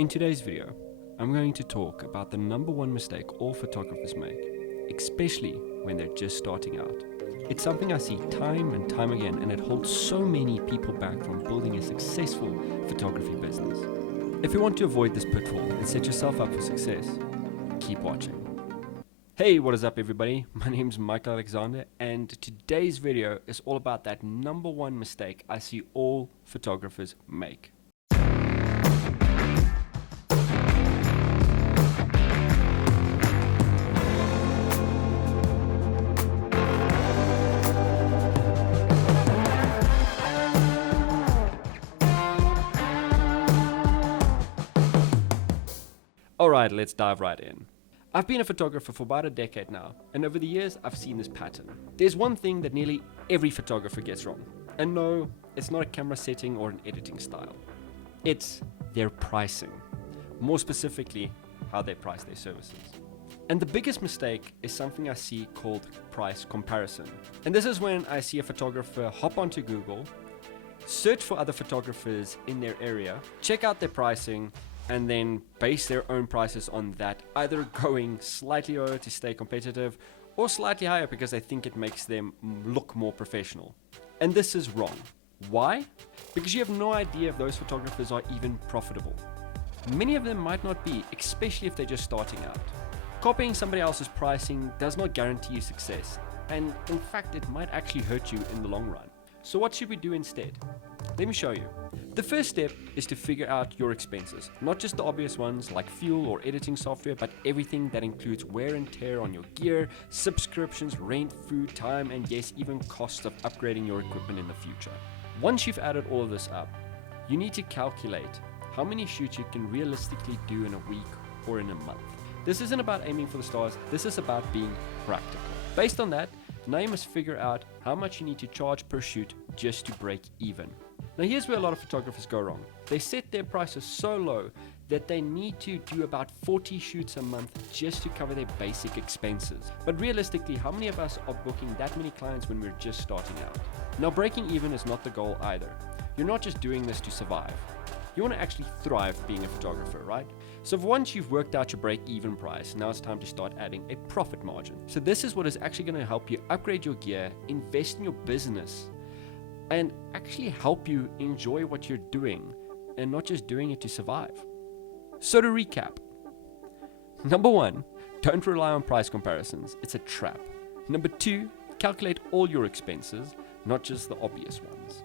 In today's video, I'm going to talk about the number one mistake all photographers make, especially when they're just starting out. It's something I see time and time again, and it holds so many people back from building a successful photography business. If you want to avoid this pitfall and set yourself up for success, keep watching. Hey, what is up everybody? My name is Michael Alexander, and today's video is all about that number one mistake I see all photographers make. Alright, let's dive right in. I've been a photographer for about a decade now, and over the years I've seen this pattern. There's one thing that nearly every photographer gets wrong. And no, it's not a camera setting or an editing style. It's their pricing. More specifically, how they price their services. And the biggest mistake is something I see called price comparison. And this is when I see a photographer hop onto Google, search for other photographers in their area, check out their pricing, and then base their own prices on that, either going slightly lower to stay competitive or slightly higher because they think it makes them look more professional. And this is wrong. Why? Because you have no idea if those photographers are even profitable. Many of them might not be, especially if they're just starting out. Copying somebody else's pricing does not guarantee you success, and in fact it might actually hurt you in the long run. So what should we do instead? Let me show you. The first step is to figure out your expenses, not just the obvious ones like fuel or editing software, but everything that includes wear and tear on your gear, subscriptions, rent, food, time, and yes, even cost of upgrading your equipment in the future. Once you've added all of this up, you need to calculate how many shoots you can realistically do in a week or in a month. This isn't about aiming for the stars, this is about being practical. Based on that, now you must figure out how much you need to charge per shoot just to break even. Now here's where a lot of photographers go wrong. They set their prices so low that they need to do about 40 shoots a month just to cover their basic expenses. But realistically, how many of us are booking that many clients when we're just starting out? Now breaking even is not the goal either. You're not just doing this to survive. You want to actually thrive being a photographer, right? So once you've worked out your break-even price, now it's time to start adding a profit margin. So this is what is actually going to help you upgrade your gear, invest in your business, and actually help you enjoy what you're doing and not just doing it to survive. So to recap, number one, don't rely on price comparisons. It's a trap. Number two, calculate all your expenses, not just the obvious ones.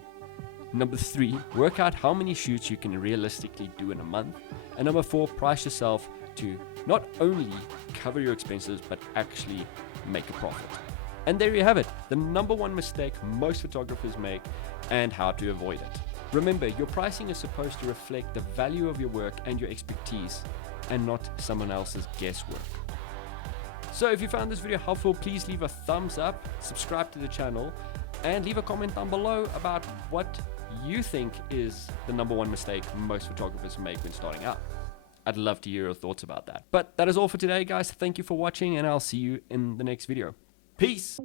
Number three, work out how many shoots you can realistically do in a month. And number four, price yourself to not only cover your expenses, but actually make a profit. And there you have it, the number one mistake most photographers make and how to avoid it. Remember, your pricing is supposed to reflect the value of your work and your expertise, and not someone else's guesswork. So if you found this video helpful, please leave a thumbs up, subscribe to the channel, and leave a comment down below about what you think is the number one mistake most photographers make when starting out. I'd love to hear your thoughts about that. But that is all for today, guys. Thank you for watching, and I'll see you in the next video. Peace!